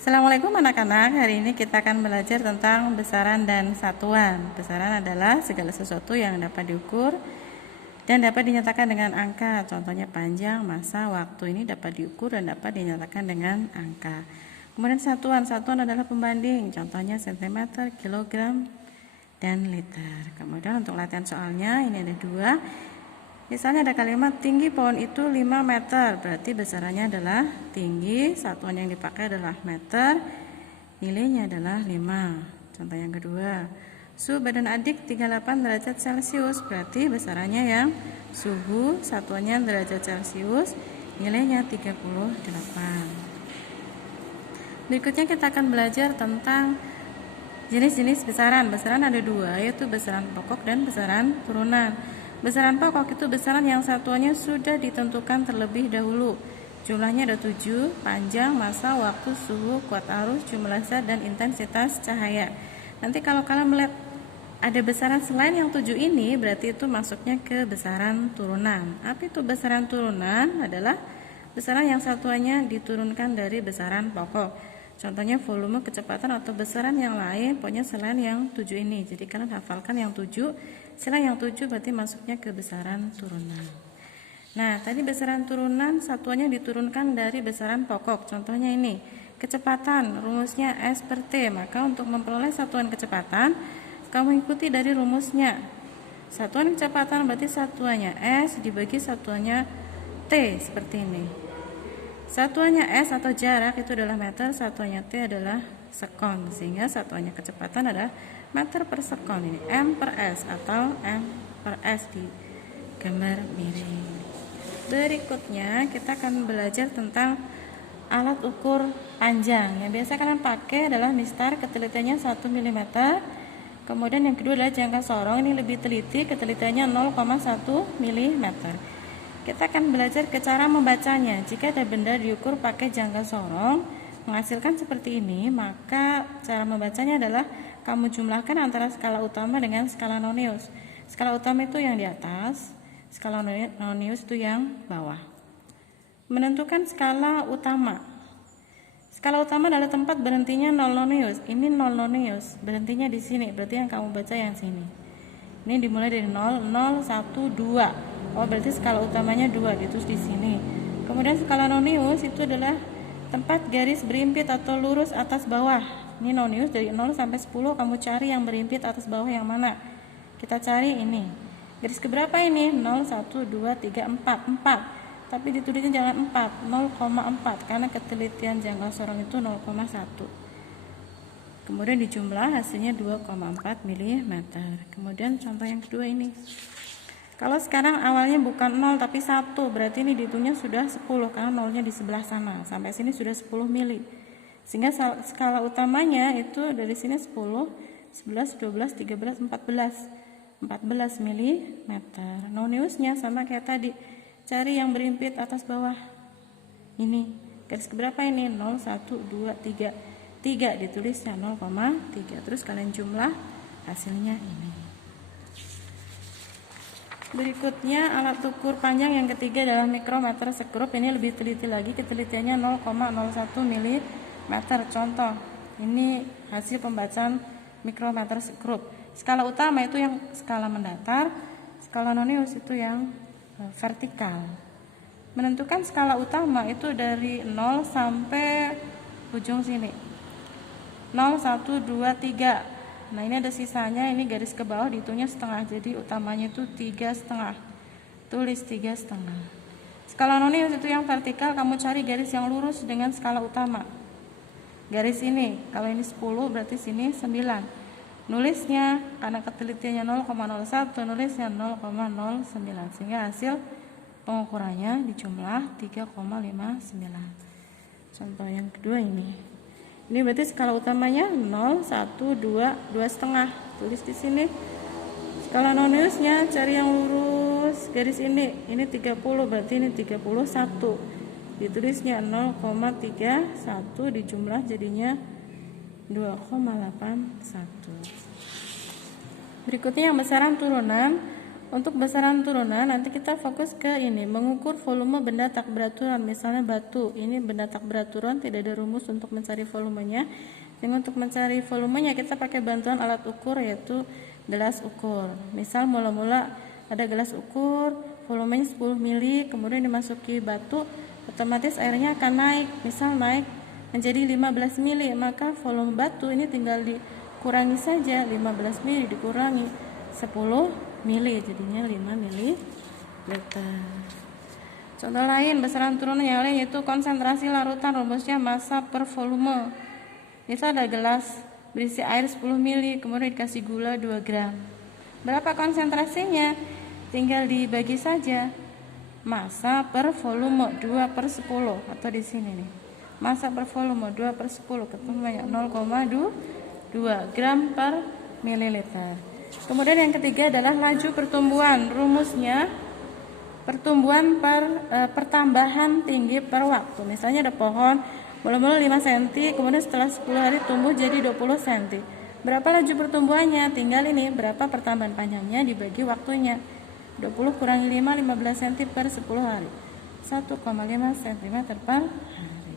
Assalamualaikum anak-anak. Hari ini kita akan belajar tentang besaran dan satuan. Besaran adalah segala sesuatu yang dapat diukur dan dapat dinyatakan dengan angka. Contohnya panjang, masa, waktu ini dapat diukur dan dapat dinyatakan dengan angka. Kemudian satuan adalah pembanding. Contohnya cm, kilogram, dan liter. Kemudian untuk latihan soalnya ini ada dua. Misalnya ada kalimat tinggi pohon itu 5 meter, berarti besarannya adalah tinggi, satuan yang dipakai adalah meter, nilainya adalah 5. Contoh yang kedua, suhu badan adik 38 derajat Celcius, berarti besarannya yang suhu, satuannya derajat Celcius, nilainya 38. Berikutnya kita akan belajar tentang jenis-jenis besaran. Besaran ada dua, yaitu besaran pokok dan besaran turunan. Besaran pokok itu besaran yang satuannya sudah ditentukan terlebih dahulu. Jumlahnya ada 7, panjang, masa, waktu, suhu, kuat arus, jumlah zat, dan intensitas cahaya. Nanti kalau kalian melihat ada besaran selain yang 7 ini, berarti itu masuknya ke besaran turunan. Apa itu besaran turunan? Adalah besaran yang satuannya diturunkan dari besaran pokok. Contohnya volume, kecepatan, atau besaran yang lain, pokoknya selain yang 7 ini. Jadi kalian hafalkan yang 7. Selain yang 7 berarti masuknya ke besaran turunan. Nah, tadi besaran turunan satuannya diturunkan dari besaran pokok. Contohnya ini, kecepatan, rumusnya S per T. Maka untuk memperoleh satuan kecepatan, kamu ikuti dari rumusnya. Satuan kecepatan berarti satuannya S dibagi satuannya T, seperti ini. Satuannya S atau jarak itu adalah meter, satuannya T adalah sekon, sehingga satuannya kecepatan adalah meter per sekon. Ini M per S atau M per S di gambar miring. Berikutnya kita akan belajar tentang alat ukur panjang. Yang biasa kalian pakai adalah mistar, ketelitiannya 1 mm. Kemudian yang kedua adalah jangka sorong, ini lebih teliti, ketelitiannya 0,1 mm. Kita akan belajar ke cara membacanya. Jika ada benda diukur pakai jangka sorong menghasilkan seperti ini, maka cara membacanya adalah kamu jumlahkan antara skala utama dengan skala nonius. Skala utama itu yang di atas, skala nonius itu yang bawah. Menentukan skala utama. Skala utama adalah tempat berhentinya 0 nonius. Ini 0 nonius, berhentinya di sini, berarti yang kamu baca yang sini. Ini dimulai dari 0, 0, 1, 2. Oh, berarti skala utamanya 2, ditulis di sini. Kemudian skala nonius itu adalah tempat garis berimpit atau lurus atas bawah. Ini nonius dari 0 sampai 10, kamu cari yang berimpit atas bawah yang mana? Kita cari ini. Garis keberapa ini? 0, 1, 2, 3, 4. Tapi ditulisnya jangan 4, 0,4 karena ketelitian jangka sorong itu 0,1. Kemudian dijumlah hasilnya 2,4 mm. Kemudian contoh yang kedua ini. Kalau sekarang awalnya bukan 0 tapi 1, berarti ini dihitungnya sudah 10 karena 0-nya di sebelah sana. Sampai sini sudah 10 mili. Sehingga skala utamanya itu dari sini 10, 11, 12, 13, 14 mm. Noniusnya sama kayak tadi. Cari yang berimpit atas bawah. Ini garis keberapa ini? 0, 1, 2, 3. 3 ditulisnya 0,3. Terus kalian jumlah hasilnya ini. Berikutnya alat ukur panjang yang ketiga adalah mikrometer sekrup. Ini lebih teliti lagi, ketelitiannya 0,01 mm. Contoh, ini hasil pembacaan mikrometer sekrup. Skala utama itu yang skala mendatar, skala nonius itu yang vertikal. Menentukan skala utama itu dari 0 sampai ujung sini. 0, 1, 2, 3. Nah, ini ada sisanya, ini garis ke bawah dihitungnya setengah, jadi utamanya itu 3,5. Tulis 3,5. Skala nonius itu yang vertikal, kamu cari garis yang lurus dengan skala utama. Garis ini, kalau ini 10 berarti sini 9. Nulisnya karena ketelitiannya 0,01, nulisnya 0,09, sehingga hasil pengukurannya dijumlah 3,59. Contoh yang kedua ini. Ini berarti skala utamanya 0, 1, 2, 2,5. Tulis di sini. Skala noniusnya cari yang lurus. Garis ini 30, berarti ini 31. Ditulisnya 0,31 dijumlah jadinya 2,81. Berikutnya yang besaran turunan. Untuk besaran turunan nanti kita fokus ke ini, mengukur volume benda tak beraturan. Misalnya batu, ini benda tak beraturan, tidak ada rumus untuk mencari volumenya. Jadi untuk mencari volumenya kita pakai bantuan alat ukur, yaitu gelas ukur. Misal mula-mula ada gelas ukur, volumenya 10 mili, kemudian dimasuki batu, otomatis airnya akan naik. Misal naik menjadi 15 mili, maka volume batu ini tinggal dikurangi saja, 15 mili dikurangi 10 mili, jadinya 5 mili liter. Contoh lain, besaran turunan yang lain yaitu konsentrasi larutan, rumusnya massa per volume. Itu ada gelas berisi air 10 mili, kemudian dikasih gula 2 gram. Berapa konsentrasinya? Tinggal dibagi saja. Massa per volume 2/10, atau di sini nih. Massa per volume 2/10 ketemu banyak 0,2 gram per mililiter. Kemudian yang ketiga adalah laju pertumbuhan. Rumusnya pertambahan tinggi per waktu. Misalnya ada pohon mula-mula 5 cm, kemudian setelah 10 hari tumbuh jadi 20 cm. Berapa laju pertumbuhannya? Tinggal ini berapa pertambahan panjangnya dibagi waktunya. 20 kurangi 5, 15 cm per 10 hari. 1,5 cm per hari.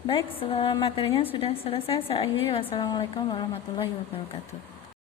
Baik, materinya sudah selesai. Saya akhiri. Wassalamualaikum warahmatullahi wabarakatuh.